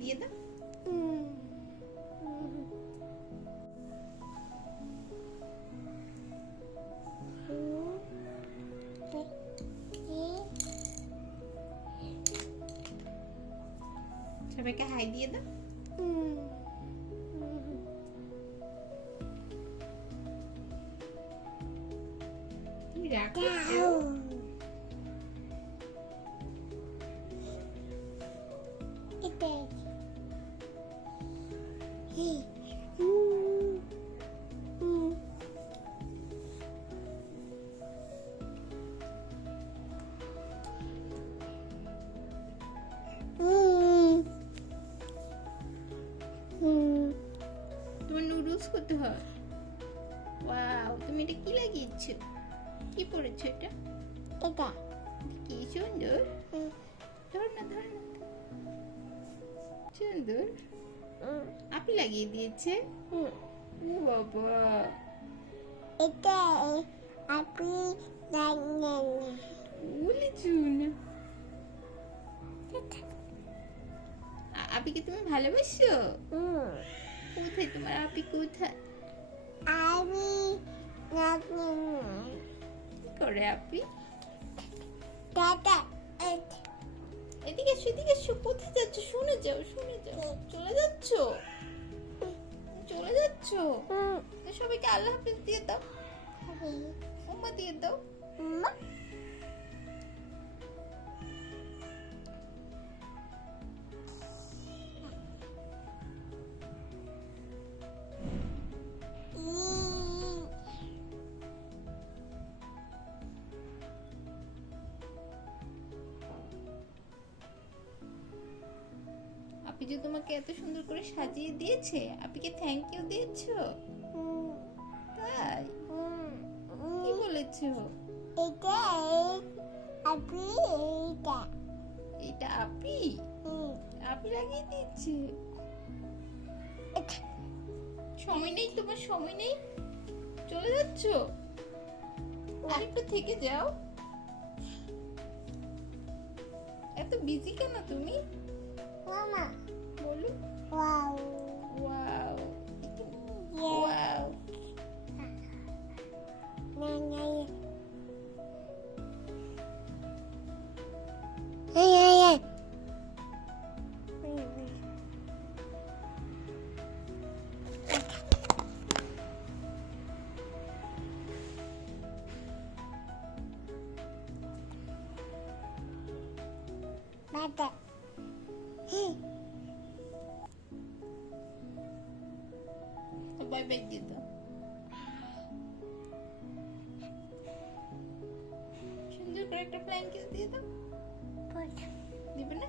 দিয়ে দাও সবাইকে হাই দিয়ে দাও তুমি রাগ করছ? তোমার নুডলস করতে হয় ওয়াও তুমি এটা কি লাগিয়েছ? কি পড়েছো এটা? কি সুন্দর। ধর না ধর না। সুন্দর। আপনি লাগিয়ে দিয়েছে? ও বাবা। বলেছু না আ- আপিকে তুমি ভালোবাসো? কোথায় তোমার আপি কোথায়? কি করে আপি? আল্লাহ হাফিজ দিয়ে দাও উম্মা দিয়ে দাও আপনি যে তোমাকে এত সুন্দর করে সাজিয়ে দিয়েছে আপিকে থ্যাংক ইউ দিয়েছ? তাই? কি বলেছ? এটা আপি? আপি লাগিয়ে দিয়েছে। সময় নেই তোমার সময় নেই। চলে যাচ্ছ? আরেকটু থেকে যাও। এত বিজি কেন তুমি? বলো। ওয়াও ওয়াও বাই দিয়ে দাও সুন্দর করে একটা প্ল্যান কিস দিয়ে দাও। দিবে না?